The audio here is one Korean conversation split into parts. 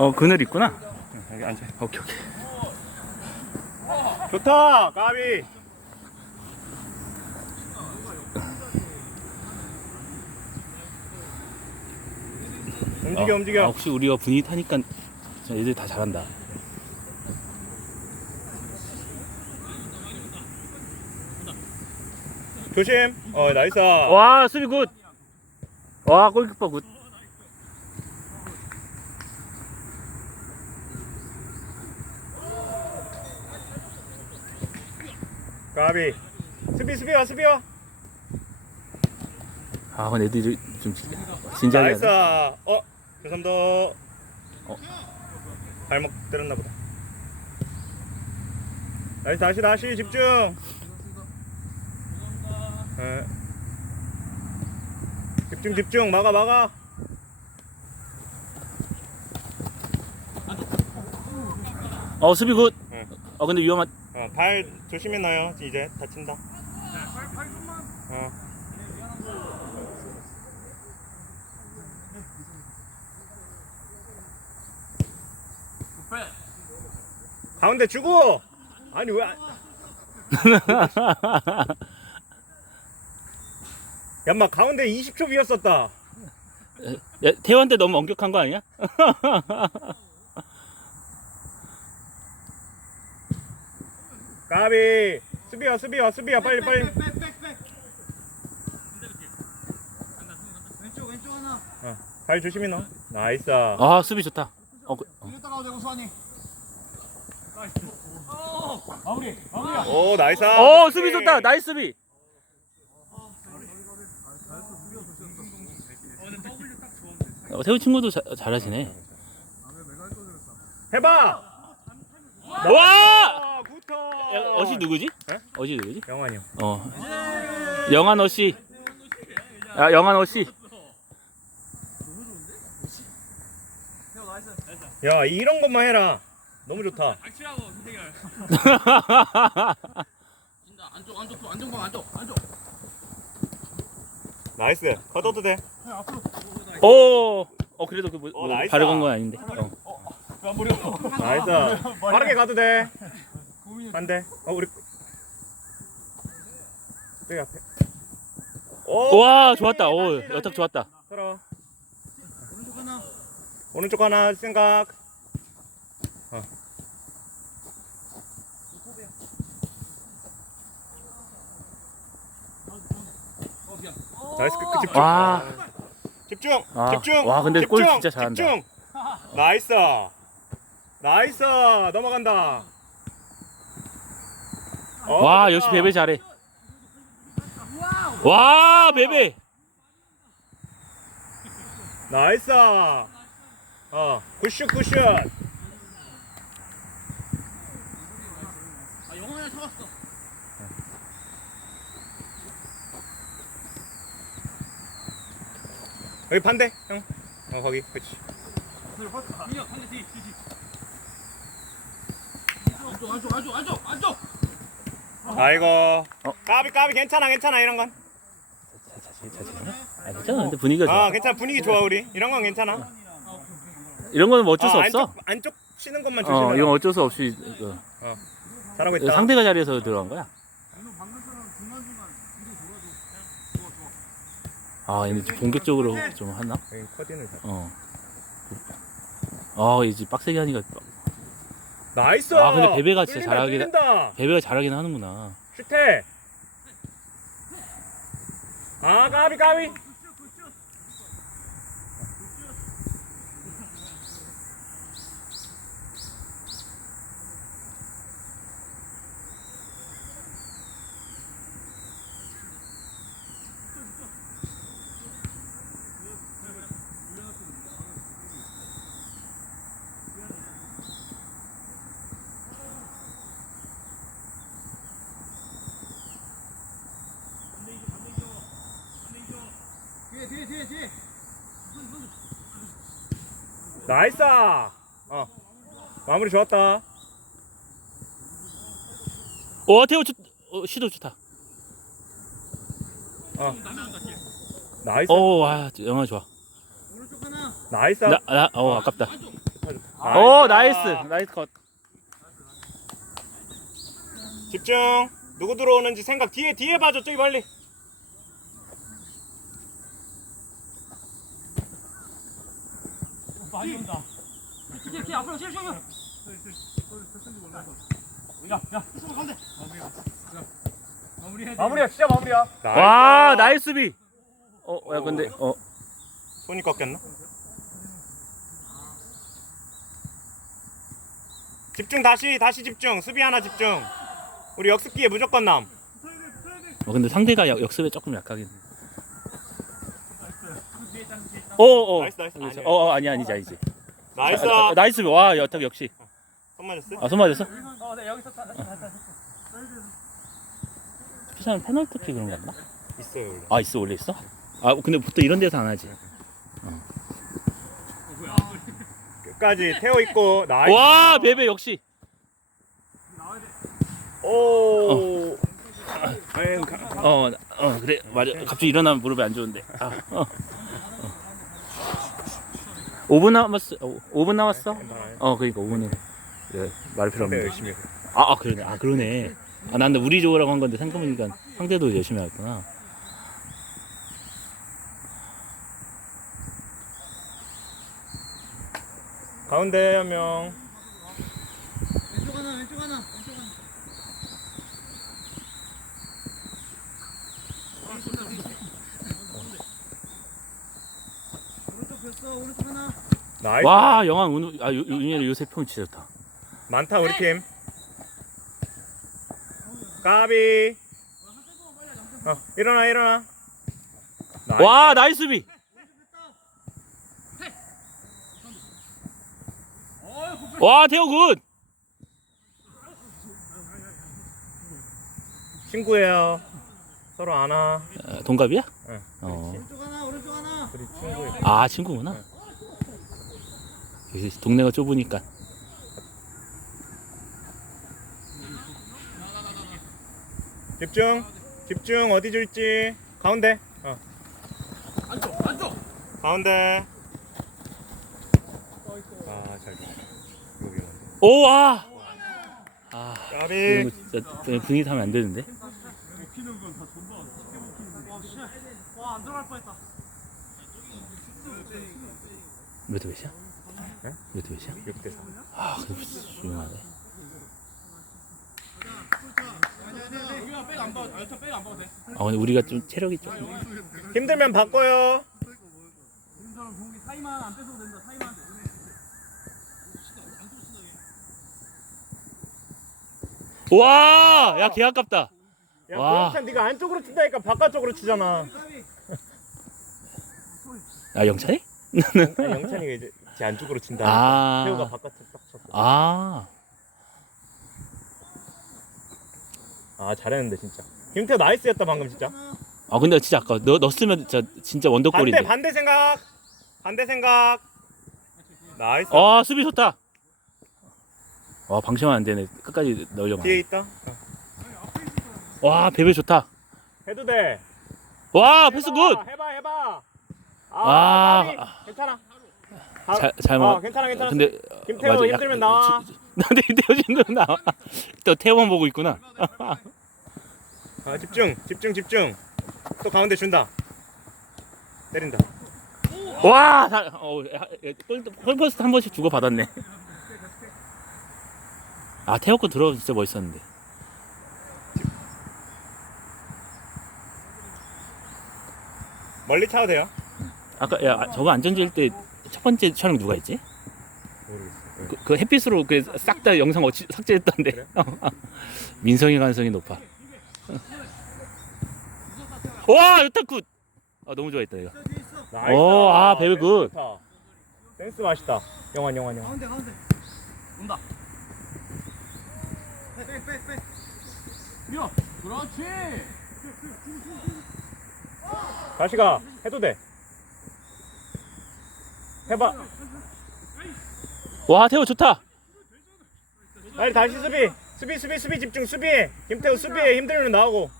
어 그늘 있구나. 여기 앉아. 오케이 오케이. 좋다, 까비. 움직여, 어, 움직여. 아, 혹시 우리가 분위기 타니까 진짜 애들 다 잘한다. 조심. 어, 나이스. 와 수비 굿. 와 골키퍼 굿. 까비. 수비, 수비야, 수비야. 아 근데 애들이 좀 진지하게 나이스. 하네. 어, 죄송합니다. 어. 발목 때렸나 보다. 나이스, 다시, 다시 집중. 예. 집중, 집중. 막아, 막아. 어 수비 굿. 응. 어 근데 위험한. 어, 발 조심히 넣어요. 이제 다친다. 어. 가운데 주고. 아니 왜? 안- 야마 가운데 20초 비었었다. 야, 태환한테 너무 엄격한 거 아니야? 까비. 수비야 수비야 수비야 빨리 빨리. 왼쪽 왼쪽 하나. 어, 발 조심히 넣어. 나이스. 아 수비 좋다. 어, 그, 어. 따라오자. 마무리 마무리야. 오 나이스. 어 수비 좋다. 나이스 수비. 어, 태우 친구도 자, 잘하시네. 해봐. 와! 어시 누구지? 에? 어시 누구지? 영환이 형. 어. 영한 어시. 아, 영한 어시. 야 이런 것만 해라. 너무 좋다. 안쪽 안쪽 안쪽 봐 안쪽 안쪽. 나이스. 걷어도 돼. 오. 어 그래도 그 뭐, 어, 뭐 나이스. 바르건 건 아닌데. 어. 나이스. 빠르게 가도 돼. 반대. 어 우리. 저기 앞에. 오. 와 좋았다. 오 여탁. 좋았다. 서로. 오른쪽 하나. 오른쪽 하나 생각. 어. 나이스 끝 집중. 와. 집중. 아, 집중. 와, 근데 골 집중, 진짜 잘한다. 집중. 나이스. 나이스. 넘어간다. 어, 와. 역시 베베 잘해. 와 베베. 나이스. 어, 굿슛 굿슛. 아 영환이 잡았어. 여기 반대, 형. 어, 거기. 그렇지. 민혁 반대 뒤 뒤. 안쪽 안쪽 안쪽 안쪽 안쪽. 아이고. 어. 까비 까비 괜찮아 괜찮아 이런 건. 아 괜찮아. 근데 분위기가 좋아. 아 괜찮아 분위기 좋아 우리. 이런 건 괜찮아. 이런 거는 뭐 어쩔 수 아, 없어. 안쪽 안쪽 치는 것만 어 조심해. 이건 어쩔 수 없이 어, 잘하고 있다. 상대가 잘해서 들어간 거야. 아 얘네 좀 공격적으로 좀 하나? 어. 아 이제 빡세게 하니까 나이스. 아, 근데 베베가 진짜 뚫린다, 잘하긴 뚫린다. 베베가 잘하긴 하는구나. 슈테. 아 까비 까비. 뒤에 뒤에 뒤에 뒤에. 나이스. 어. 마무리 좋았다. 어 태우 좋, 어, 시도 좋다. 어. 나이스. 어와 영화 좋아. 오른쪽 하나. 나이스. 나 나 어 아깝다. 좋다, 좋다. 오 나이스 나이스 컷. 집중. 누구 들어오는지 생각. 뒤에 뒤에 봐줘. 저기 빨리. 뒤에 앞으로 뒤에 뒤에 마무리야 진짜 마무리야 와 나이스 비. 어 야 근데 어 손이 꺾였나? 집중 다시 다시 집중. 수비 하나 집중. 우리 역습기에 무조건 남. 어, 근데 상대가 역- 역습에 조금 약하긴. 해. 어, 어. 나이스, 나이스. 아니야. 어, 어, 아니 아니지 아니지. 나이스. 아, 아, 나이스. 와, 여탁 역시. 손 맞았어? 아, 손 맞았어? 어 네 여기서 다, 다, 다, 다. 피사는 페널티킥 그런 거 없나? 있어요 원래. 아, 있어. 원래 있어? 아, 근데 보통 이런 데서 안 하지. 끝까지 태워 있고 나이스. 와, 베베 역시. 오. 아유, 가- 어, 어, 그래. 맞아. 갑자기 일어나면 무릎이 안 좋은데. 아, 어. 어. 5분 남았어. 어, 5분 남았어? 어, 그러니까 5분은. 예, 말 필요 네, 없네. 열심히. 아, 아 그러네. 아 그러네. 아, 난 우리 좋으라고 한 건데 생각해보니까 상대도 열심히 하구나. 가운데 한 명. 왼쪽 하나 왼쪽 하나 왼쪽 나 오른쪽 폈어 오른쪽 하나 나이스. 와, 영환 오늘 아, 유- 윤현이 요새 폼 진짜 좋다. 많다 우리 팀. 까비. 어, 일어나 일어나. 나이스. 와, 나이스 비. 와, 태호 굿. 친구예요. 서로 안아. 어, 동갑이야? 응. 어. 왼쪽 하나 오른쪽 하나 우리 친구예요. 아, 친구구나. 동네가 좁으니까. 집중. 집중 어디 줄지. 가운데. 어. 안쪽 안쪽 가운데. 아, 잘 됐다. 여기. 오, 와. 아, 까비. 이런 거 진짜 분위기 타면 안 되는데. 와안 들어갈 뻔했다 몇 대 몇이야? 네? 몇대 몇이야? 6대 4. 아, 그래 조용하네. 아, 근데 우리가 좀 체력이 좀. 힘들면 바꿔요. 와, 야, 개 아깝다. 야, 와. 네가 안쪽으로 친다니까 바깥쪽으로 치잖아. 아, 영찬이? 아니, 영찬이가 이제 제 안쪽으로 친다. 아. 태호가 바깥으로 딱 쳤어. 아, 아, 잘했는데 진짜. 김태호 나이스였다 방금 진짜. 아 근데 진짜 아까 너 넣었으면 진짜 진짜 반대 원더골인데. 반대 생각. 반대 생각. 나이스. 아 수비 좋다. 와 방심하면 안 되네. 끝까지 넣으려고. 뒤에 하네. 있다. 어. 와 베베 좋다. 해도 돼. 와 패스 굿. 해봐, 해봐 해봐. 아, 아. 아. 괜찮아. 가- 잘 잘못. 어, 괜찮아 괜찮아. 근데 김태호 맞아, 힘들면 약- 나와. 지- 근데 태호 힘들면 나와. 또 태호만 보고 있구나. 아, 집중, 집중, 집중. 또 가운데 준다. 때린다. 와, 잘, 어, 홀퍼스트 한 번씩 주고 받았네. 아 태호 거 들어 진짜 멋있었는데. 멀리 차도 돼요. 아까 야 저거 안전지일 때 첫 번째 촬영 누가 했지? 모르겠어. 그, 그 햇빛으로 그 싹 다 영상 어치, 삭제했던데. 그래? 민성이 가능성이 높아. 와, 여타 굿. 아 너무 좋아했다 이거. 나이스. 오, 아, 베베 센스 굿. 좋다. 센스 맛있다. 영환, 영환, 영환. 가운데 가운데 온다 야 그렇지 다시 가. 해도 돼. 해봐. 와, 태호 좋다. 빨리 다시 수비. 수비, 수비, 수비 집중. 수비해. 김태우 수비해. 힘들면 나오고.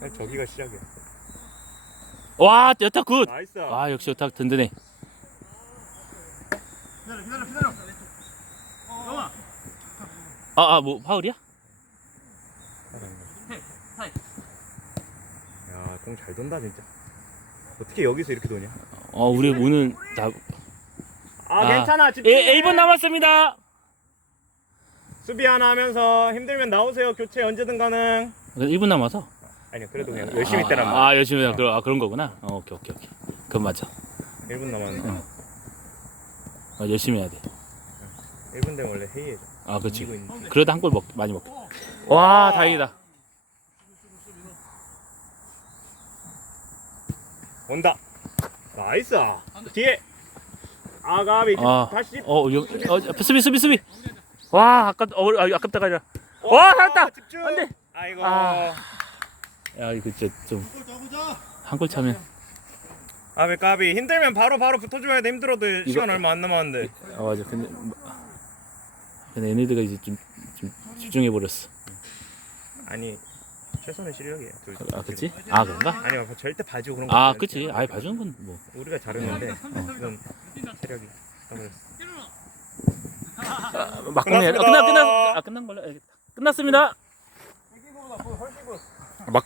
수비 저기가 시작이야. 와 여타 굿. 나이스. 아 역시 여타 든든해. 기다려 기다려 기다려 영아 아아 뭐 파울이야? 야, 공 잘 돈다 진짜. 어떻게 여기서 이렇게 도냐? 어 우리 오늘 다 아, 아. 괜찮아. 집중. 1, 1분 남았습니다. 수비 하나 하면서 힘들면 나오세요. 교체 언제든 가능. 1분 남아서. 아니요, 그래도 그냥 열심히 때란 아, 말이야. 아 열심히 아, 그런 아, 그런 거구나. 어, 오케이 오케이 오케이. 그건 맞아. 1분 남았는데. 어, 열심히 해야 돼. 1분 되면 원래 회의해줘. 아 그렇지. 이기고 있는데. 그래도 한 골 먹 많이 먹. 와 다행이다. 온다. 나이스. 뒤에. 아가비 아, 다시. 어, 여, 어 수비 수비 수비. 와 아깝 어 아, 아깝다가 아니라. 와, 살았다! 집중. 안 돼. 아이고. 아. 야 이거 진짜 좀 한 골 차면. 아베 까비 힘들면 바로 바로 붙어줘야 돼 힘들어도 시간 얼마 안 남았는데 아 맞아. 근데 뭐- 근데 얘네들가 이제 좀, 좀 집중해 버렸어. 아니 최선의 실력이에요. 둘 다. 아 그치? 아 그런가? 아니 막 뭐 절대 봐주고 그런 거. 아 그치? 아예 봐주는 건 뭐 우리가 잘하는데 이건 어. 체력이. 막공이야. 아, 끝났 끝났 아 끝난 걸로 아, 끝났습니다. 아, 막공